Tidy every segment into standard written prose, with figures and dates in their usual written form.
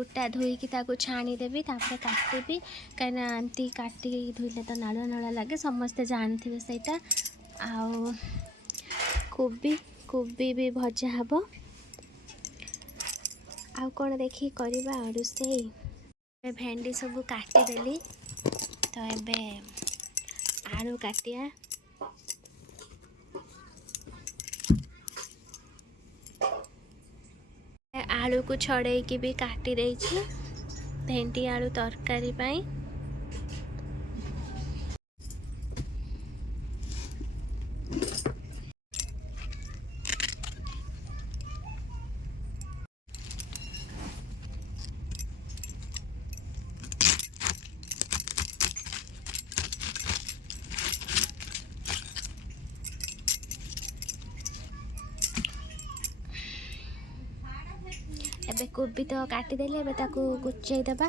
गोटा धोईकी छाणीदेवी तापर काटिबी कहीं एमती काटिक धोइले तो नालुआ नालुआ लगे समस्ते जानते सेटा आउ कोबी कोबी भी भजा हब आउ कौन देखी करवा रोषे भेंडी सब काटिदेली तो एबे आलू काटिया आलू को छड़े भी काटी देछि भेंडी आलू तरकारी पाई एबे कोबी तो काटिदेली एबे ताकू गुचई देबा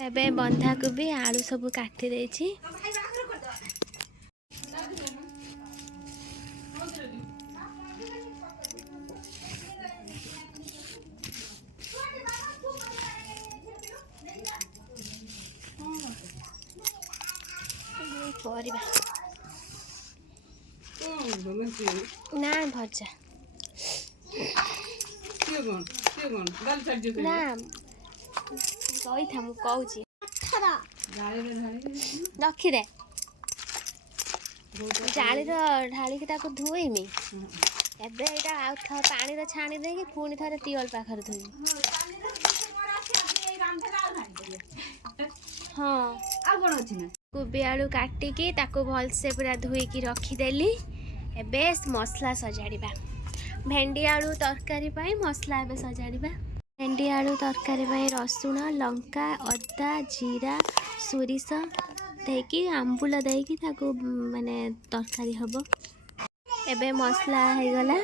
एबे बंधा कोबी आलू सब काटी देछि ना भजा ना रही था मु कहूँ रखीदे जाली ढाली धोईमी एबे यहाँ पानी छाणी देकी पुणी थे टिवल पाखे धोई हाँ कोबी आलू काटिकी भलसे पूरा धोईकी रखीदेली एबे मसला सजाड़िबा भेंडी आलू तरकारी पाई मसला एबे सजाड़िबा भेंडी आलू तरकारी पाई रसुण लंका अदा जीरा सोरिष देकी आंबुल देकी माने तरकारी हबो एबे मसला हो गला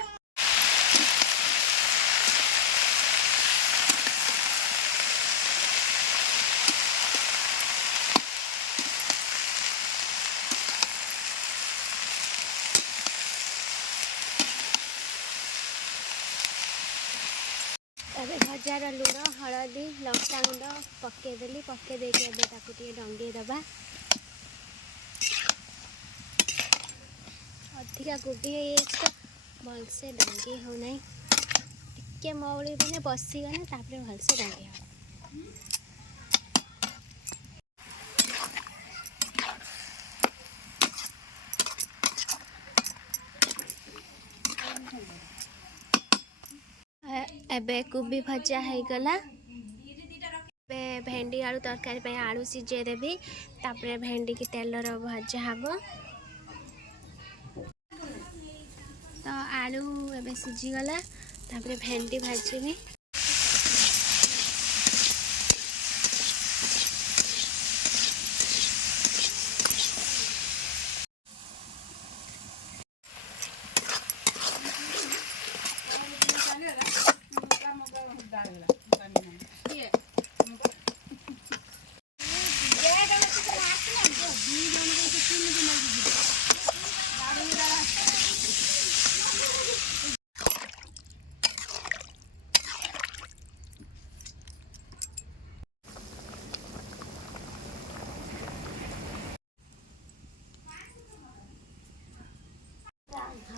भजार लुण हलदी लंका गुंड पकईदेली पकईदे डंगे दबा अधिका कोबी तो भलसे डंगे होना टिके मौली मैंने बसीगले तापर भलसे डंगे हो एबे कोबी भजा हो गला भेंडी आलू तरकारी पे आलू सीझे देवी तापर भेंडी की तेलर भजा हब तो आलू एबे सीझी गला तापर भेंडी भाजी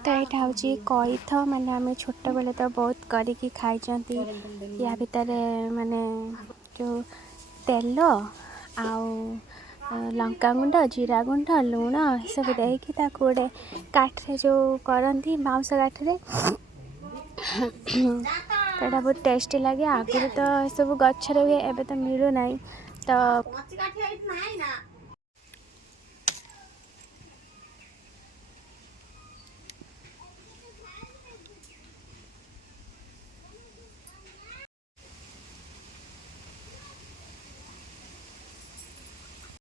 तो यहाँ हूँ कईथ माने आम छोट बेले तो बहुत करिकी खाई या भितर माने जो तेल आउ लंका गुंड जीरा गुंड लुण सब देकी गोटे काठरे जो करती बाउंस काठरे तो बहुत टेस्टी लगे आगुरी तो सब गचर हुए एबे तो मिलू ना तो